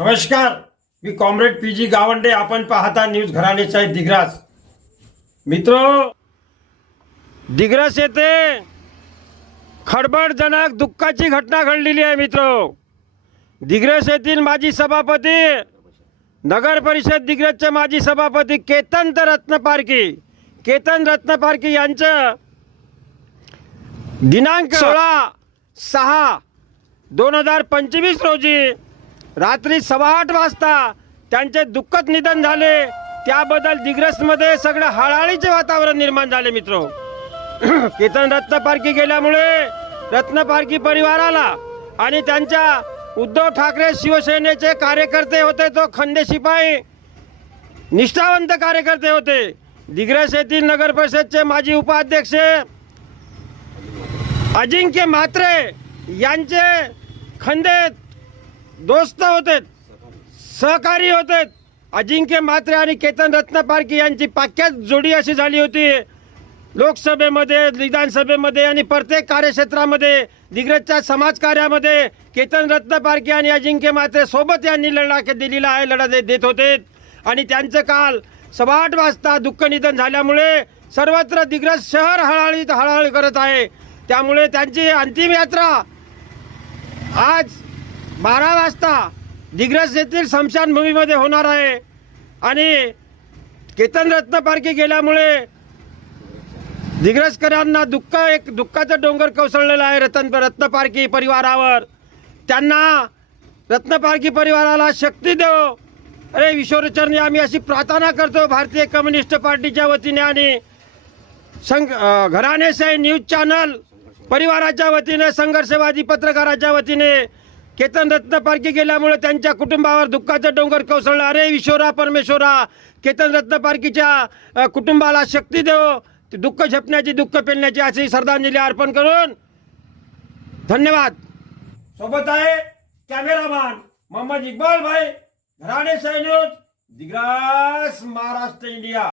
नमस्कार. मी comrade P G Gawande. आपण पाहता न्यूज घराणेचा दिग्रास. मित्र दिग्रस येथे खडबडजनक दुःखाची घटना घडलेली आहे मित्र. दिग्रस येथील माजी सभापती नगर परिषद दिग्रसचे माजी सभापती केतन रत्न पारकी केतन रत्न पारकी यांचं दिनांक सोळा सहा दोन हजार पंचवीस रोजी रात्री सव्वा आठ वाजता त्यांचे दुःखद निधन झाले. त्याबद्दल दिग्रसमध्ये सगळं हळहळीचे वातावरण निर्माण झाले मित्र. केतन रत्नपारखी गेल्यामुळे रत्नपारखी परिवाराला आणि त्यांच्या उद्धव ठाकरे शिवसेनेचे कार्यकर्ते होते तो खंदे शिपाई निष्ठावंत कार्यकर्ते होते. दिग्रस येथील नगर परिषदचे माजी उपाध्यक्ष अजिंक्य म्हात्रे यांचे खंदे दोस्त होते सहकारी होते अजिंक्य म्हात्रे आणि केतन रत्नपारकी यांची पाक्यात जोडी अशी झाली होती. लोकसभेमध्ये विधानसभेमध्ये आणि प्रत्येक कार्यक्षेत्रामध्ये दिग्रजच्या समाजकार्यामध्ये केतन रत्नपारकी आणि अजिंक्य मात्रे सोबत यांनी लढा दिलेला आहे लढा देत होते. आणि त्यांचं काल सव्वा आठ वाजता दुःख निधन झाल्यामुळे सर्वत्र दिग्रज शहर हळहळीत हळहळ करत आहे. त्यामुळे त्यांची अंतिम यात्रा आज बारा वाजता दिग्रस येथील स्मशानभूमीमध्ये होणार आहे. आणि केतन रत्न पारखी गेल्यामुळे दिग्रसकरांना दुःख एक दुःखाचं डोंगर कोसळलेलं आहे रतन रत्नपारखी परिवारावर. त्यांना रत्नपारखी परिवाराला शक्ती देव. अरे ईश्वरचरणी आम्ही अशी प्रार्थना करतो भारतीय कम्युनिस्ट पार्टीच्या वतीने आणि संघ अ, घराणेशाही न्यूज चॅनल परिवाराच्या वतीने संघर्षवादी पत्रकाराच्या वतीने केतन रत्न पारखी गेल्यामुळे त्यांच्या कुटुंबावर दुःखाचं डोंगर कोसळला. अरे ईश्वरा परमेश्वरा केतन रत्न पारखीच्या कुटुंबाला शक्ती देव. दुःख झेपण्याची दुःख पेलण्याची अशी श्रद्धांजली अर्पण करून धन्यवाद. सोबत आहे कॅमेरामॅन मोहम्मद इकबाल भाई घराणे न्यूज दिग्रास महाराष्ट्र इंडिया.